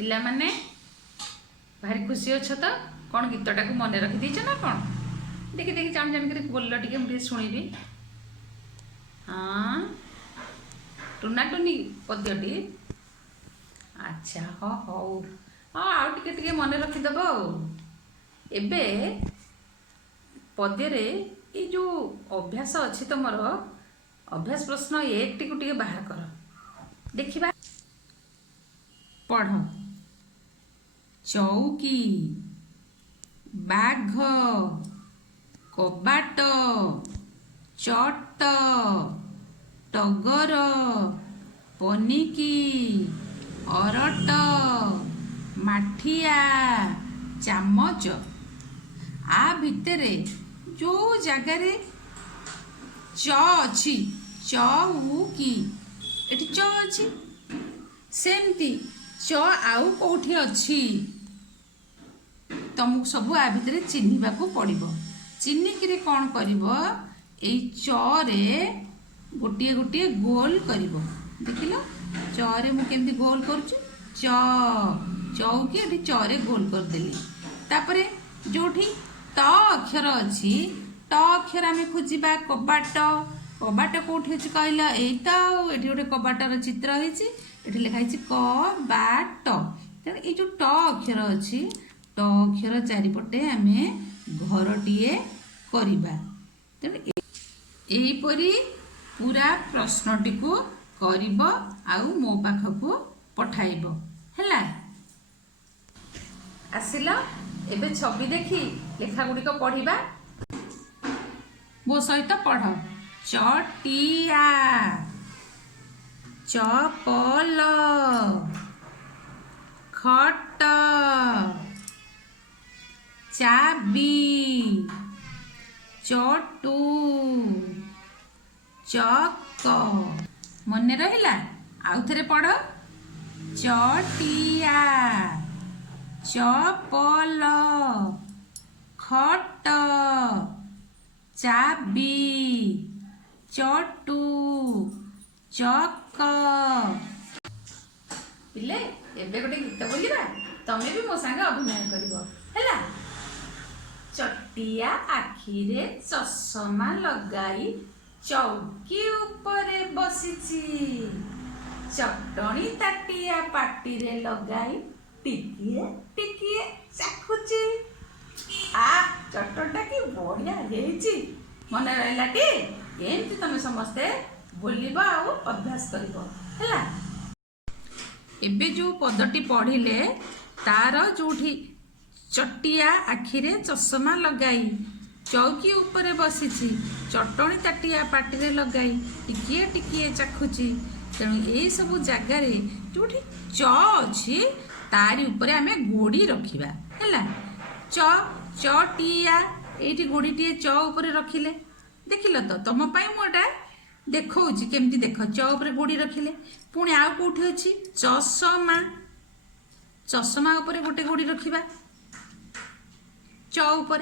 पिला माने भारी खुशी अच्छ तो कौन गीतटा को मन रखी दीच ना कौन देखी देखी जान जान कर बोल टे मुझे शुणिबी। हाँ टुना टुनी पद्यटी अच्छा हाँ हौ हाँ आउ टे मन रखीदेव एबे पद्य ये जो अभ्यास अच्छी तुम अभ्यास प्रश्न एक टी बाहर कर देखिबा। पढ़ चौकी बाघ कबाट चट टगर पनिकी अरट माठिया चामच आ भितरे जो जगार च अच्छी चौकी एटी च अच्छी सेमती च आउ कौटी अच्छी तुमको सब आ भितर चिन्हवा को पड़ो चिन्हिक कौन कर चे गोटे गोटे गोल कर देख लो चे मुझे गोल कर चौकी ये चे गोल करदेली तापर जो त अक्षर अच्छी ट अक्षर आम खोजा कबाट कबाट कौटी अच्छी कहल यही तो ये गोटे कबाटर चित्र होती लिखाई कबाट तेणु ये जो ट अक्षर अच्छी ट अक्षर चारिपटे आम घरटीए करवा तेणु यहीपरी पूरा प्रश्नटी को करिब आउ मो पाखक पठाइब हैला। आसिल एबे छवि देखी लेखा गुड़िक पढ़ा मो सहित पढ़ चटिया चपल खट चाबी चटू चक मन रहिला आउ थे पढ़ चटिया चपल खट चाबी चटू चक पिले एबे गोटे गीत बोलिबा तमे भी मो संगे अभिनय करिवो हैला। चटिया आखिरे चश्मा लगाई चौकी ऊपरे बसिची चटणी ताटिया पाटिरे लगाई टिकिए टिकिए चाखुची आ चटणटा कि बढ़िया हेची मन रहिला टी एमती तमे समस्ते बोलिबा आ अभ्यास करिवो हैला। एबे जो पदटी पढ़िले तार जोठी चटिया आखिरे चश्मा लगाई चौकी ऊपर बसिची चटणी ताटिया पाटिरे लगाई टिकिए टिकिए चाखुची तेणु यही सब जगार जो च अच्छी तारी ऊपर आम गोड़ी रखा है चटिया ये गोड़ीटे च उपर रखिले देखिल तो तुम मुझे देखा केमती देख च उपर गोड़ी रखिले पुणी आउ कौटी अच्छी चश्मा चश्मा उपर गोटे गोड़ी रखा च उपर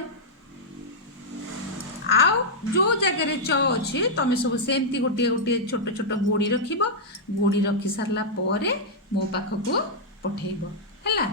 आउ जो जगह च अच्छी तुम सब सेमती गोटे गोटे छोट छोट गोड़ी रख गोड़ी रखी सारा मो पाखक पठेब है।